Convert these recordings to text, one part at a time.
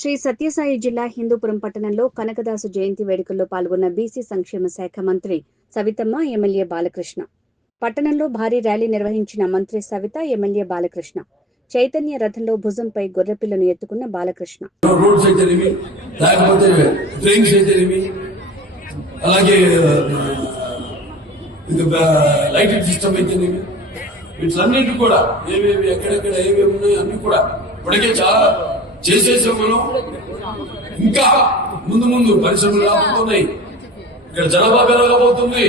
శ్రీ సత్యసాయి జిల్లా హిందూపురం పట్టణంలో కనకదాసు జయంతి వేడుకల్లో పాల్గొన్న బీసీ సంక్షేమ శాఖ మంత్రి సవితమ్మ, ఎమ్మెల్యే బాలకృష్ణ. పట్టణంలో భారీ ర్యాలీ నిర్వహించిన మంత్రి సవిత, ఎమ్మెల్యే బాలకృష్ణ. చైతన్య రథంలో భుజంపై గొర్రెపిల్లను ఎత్తుకున్న బాలకృష్ణ. వీటన్నిటి కూడా ఏమేమి ఎక్కడెక్కడ ఏమేమి ఉన్నాయో అన్ని కూడా ఇప్పటికే చాలా చేసేసాం. మనం ఇంకా ముందు ముందు పరిశ్రమలు రాబోతున్నాయి. ఇక్కడ జనాభా పెరగబోతుంది.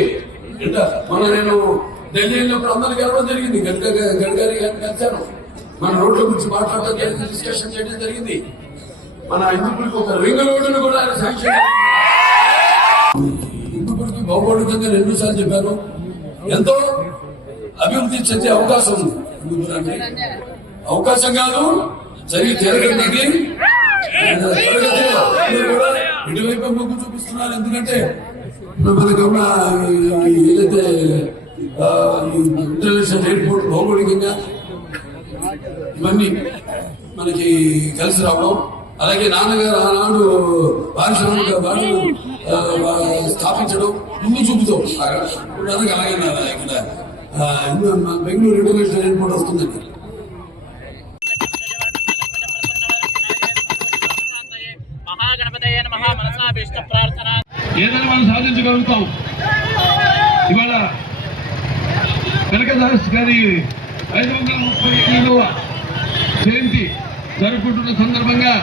నేను ఢిల్లీ వెళ్ళినప్పుడు అందరికి వెళ్ళడం జరిగింది. గడ్కరీ గారిని కలిశాను. మన రోడ్ల గురించి మాట్లాడడం జరిగింది, డిస్కషన్ చేయడం జరిగింది. మన హిందూపురికి ఒక రింగ్ రోడ్డును కూడా ఆయన శాంక్షన్. హిందూపురికి భౌగోళికంగా 2 సార్లు చెప్పారు. ఎంతో అభివృద్ధి చెందే అవకాశం ఉంది. అవకాశం కాదు, జరిగి తిరగండి. ఇటువైపు మొగ్గు చూపిస్తున్నారు. ఎందుకంటే మనకున్న ఏదైతే ఇంటర్నేషనల్ ఎయిర్పోర్ట్ భౌగోళికంగా ఇవన్నీ మనకి కలిసి రావడం, అలాగే నాన్నగారు ఆనాడు పారిశ్రామిక వాడు స్థాపించడం ముందు చూపుతాం. అలాగే ఇక్కడ బెంగళూరు ఇంటర్నేషనల్ ఎయిర్పోర్ట్ వస్తుందండి. ఏదైనా మనం సాధించగలుగుతాం. ఇవాళ కనకదాస్ గారి 538వ జయంతి జరుపుకుంటున్న సందర్భంగా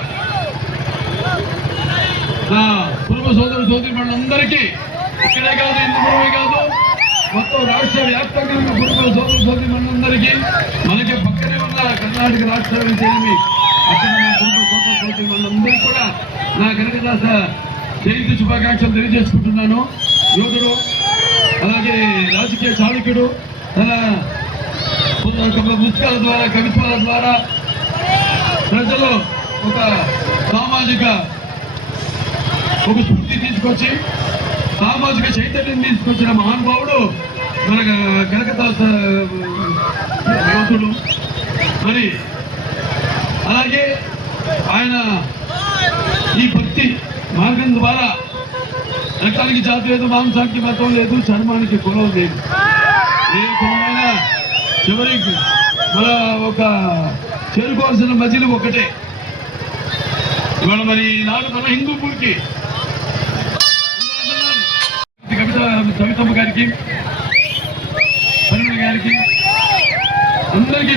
నా పూర్వ సోదరులందరికీ ఇక్కడే కాదు, హిందూపురమే కాదు, మొత్తం రాష్ట్ర వ్యాప్తంగా ఉన్న పూర్వ సోదరులందరికీ, మనకి పక్కనే ఉన్న కర్ణాటక రాష్ట్రానికి చెంది అక్కడ సోదరులందరికీ కూడా నా కనకదాస జయంతి శుభాకాంక్షలు తెలియజేసుకుంటున్నాను. యోధుడు, అలాగే రాజకీయ చాళుక్యుడు, తన పుస్తకాల ద్వారా, కవిత్వాల ద్వారా ప్రజల్లో ఒక సామాజిక స్ఫూర్తి తీసుకొచ్చి సామాజిక చైతన్యం తీసుకొచ్చిన మహానుభావుడు మన కనకదాస యోధుడు. మరి అలాగే ఆయన ఈ భక్తి మార్గం ద్వారా రక్తానికి జాతి లేదు, మాంసానికి మతం లేదు, చర్మానికి కులం లేదు. ఏ కులమైనా చివరికి మన ఒక చేరుకోవాల్సిన మజిలి ఒకటే. ఇవాళ మరి నాడు మన హిందూపూర్కి సవితమ్మ గారికి, పరిమళ గారికి, అందరికీ